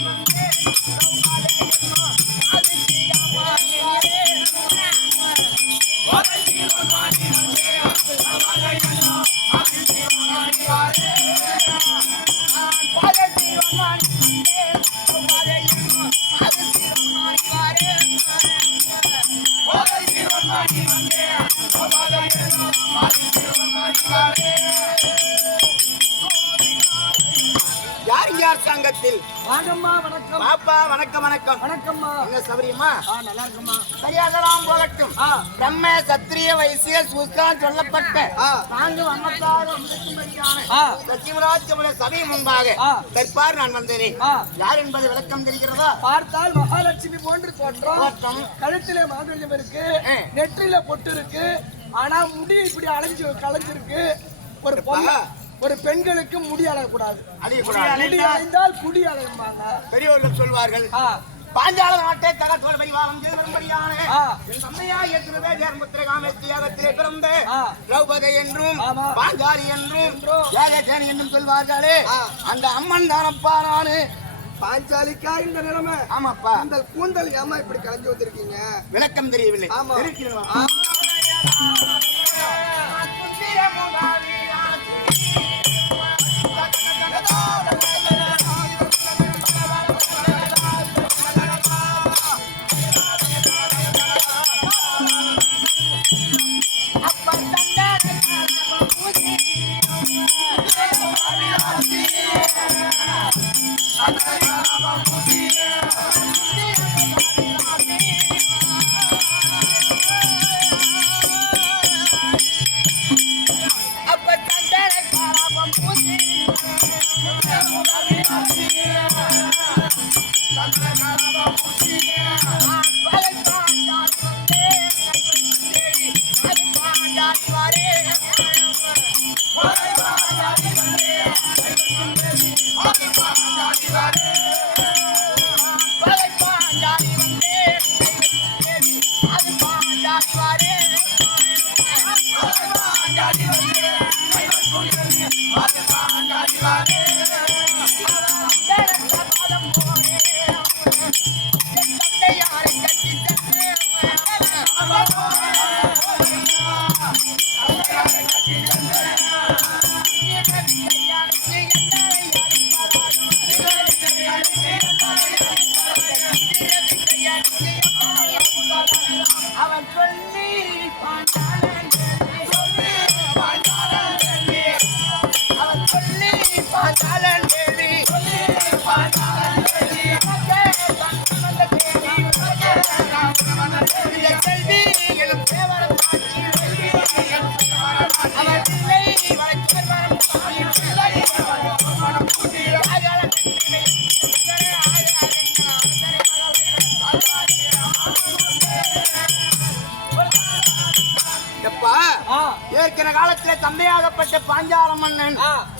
யார் யார் சங்கத்தில். வாங்கம்மா வணக்கம். பாப்பா வணக்கம் வணக்கம். வணக்கம்மா. என்ன சபரியம்மா ஆ நல்லா இருக்கம்மா சரியாகலாம் போகட்டும். பிரம்ம சத்திரிய வைசிய சூஸ்தான் சொல்லப்பட்ட. நான்கு வண்ணத்தார். சத்தியமராஜ்யமுள்ள சபை முன்பாக. தற்பார் நான் வந்தேனே. யார் என்பது விளக்கம் தெரிகிறதா? பார்த்தால் மகாலட்சுமி போன்று தோற்றம். கழுத்திலே மாங்கல்யம் இருக்கு. ஆ. நெற்றியில பொட்டு இருக்கு. ஆனா முடி இப்படி அலைஞ்சு கலைஞ்சிருக்கு ஒரு பொண்ணு ஒரு பெண்களுக்கு முடி அழியக்கூடாது. முடி அலைந்தால் குடி அலையுமாங்க பெரியோர்கள் சொல்வார்கள் பாஞ்சால நாட்டை தகத்தோல் பரிவாரம் செய்வரும்படியான ஆ. என் தந்தையா எத்தனை தேர்முத்திர காமத்தியாகத்திலே பிறந்த. திரௌபதி என்றும். பாஞ்சாலி என்றும். ஏகசேனி என்றும் சொல்வார்களே. அந்த அம்மன் தானப்பா நானு பாஞ்சாலிக்கா இந்த நிலைமை ஆமாப்பா இந்த கூந்தல் ஏமா இப்படி கலைஞ்சு வந்திருக்கீங்க விளக்கம் தெரியவில்லை ஆமா. I'm Shiva. தெரிவிக்கிறேன். அவன் ஏற்கன காலத்திலே தந்தையாகப்பட்ட பாஞ்சால மன்னன்.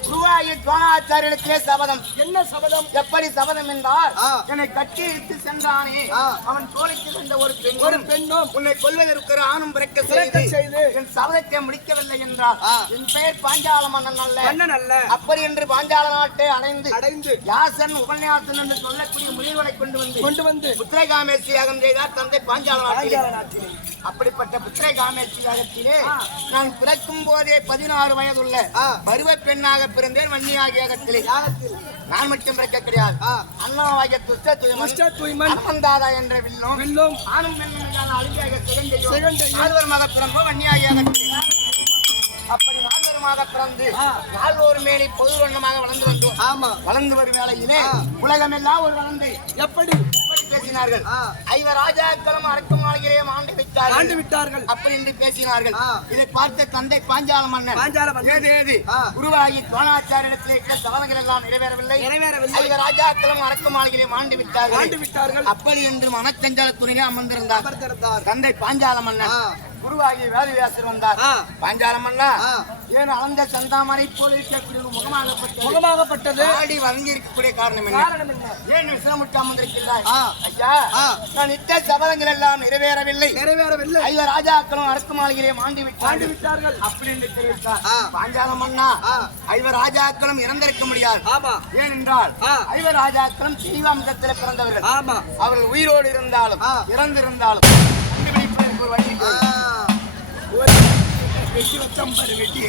குருவாயி துவானாச்சாரியத்திலே சபதம் என்ன சபதம் எப்படி சபதம் என்றால். என்னை கட்டி இழுத்து சென்றானே. அவன் தோழிக்கு சென்ற ஒரு பெண் ஒரு பெண்ணும் உன்னை கொல்வதற்கு ஒரு ஆணும் பிறக்க செய்து என் சபதத்தை முடிக்கவில்லை என்றால். என் பெயர் பாஞ்சால மன்னன் அல்ல மன்னன் அல்ல அப்படி என்று பாஞ்சால நாட்டை அடைந்து அடைந்து யாசன் உபன்யாசன் என்று சொல்லக்கூடிய முனிவரை கொண்டு வந்து கொண்டு வந்து புத்திரகாமேசி யாகம் செய்தார் தந்தை பாஞ்சால நாட்டிலே அப்படிப்பட்ட புத்திரகாமேசி யாகத்திலே. நான் பிறக்கும் போதே பதினாறு வயதுள்ள. பருவ பெண்ணாக பிறந்தேன் யாகத்தில் நான் மட்டும் பிறக்க கிடையாது. அண்ணாவாகிய துஷ்ட துஷ்ட தூய்மன் அம்மந்தாதா என்ற வில்லும் வெல்லும் ஆணும் பெண்ணுக்கான அழுகியாக சிகண்டையும் சிகண்டையும் நால்வருமாக பிறந்தோ வன்னியாகிய அப்படி நால்வருமாக பிறந்து. நால்வரு மேலே பொது வண்ணமாக வளர்ந்து வந்தோம் ஆமா. வளர்ந்து வரும் வேளையிலே ஆ. உலகமெல்லாம் ஒரு வளர்ந்து. எப்படி? பேசினார்கள். ஐவர் ராஜாக்களும் அரக்கும் மாளிகையும் ஆண்டு ஆண்டு விட்டார்கள் விட்டார்கள். அப்படி என்று பேசினார்கள். இதை பார்த்த தந்தை பாஞ்சால மன்னன். பாஞ்சால மன்னன். ஏது. குருவாகி துரோணாச்சாரியத்திலே இருக்கிற சபதங்கள் எல்லாம் நிறைவேறவில்லை. நிறைவேறவில்லை. ஐவர் ராஜாக்களும் அரக்கும் மாளிகையும் ஆண்டு விட்டார்கள். ஆண்டு விட்டார்கள். அப்படி என்று மனச்சஞ்சல துணியில் அமர்ந்திருந்தார். தந்தை பாஞ்சால மன்னன். குருவாகி வேதவியாசர் வந்தார். பாஞ்சாலம் ஆ. ஏன் அந்த சந்தாமரை போல இருக்கக்கூடிய முகமாகப்பட்டது? முகமாகப்பட்டது. ஆடி வழங்கி இருக்கக்கூடிய காரணம் என்ன? ஏன் விசிரமுட்டு அமர்ந்திருக்கிறாய் ஆ. ஐயா. நான் இட்ட சபதங்கள் எல்லாம் நிறைவேறவில்லை. நிறைவேறவில்லை. ஐயா ராஜாக்களும் அரசு மாளிகையிலே மாண்டி ஆண்டு விட்டார்கள். அப்படி என்று தெரிவித்தார். பாஞ்சாலம் ஆ. ஐவர் ராஜாக்களும் இறந்திருக்க முடியாது. ஆமா. ஏனென்றால் ஆ. ஐவர் ராஜாக்களும் தெய்வாம்சத்தில் பிறந்தவர்கள். ஆமா. அவர்கள் உயிரோடு இருந்தாலும். இறந்திருந்தாலும் கண்டுபிடிப்பதற்கு ஒரு வழி വെട്ടി വെച്ചാൽ വെട്ടി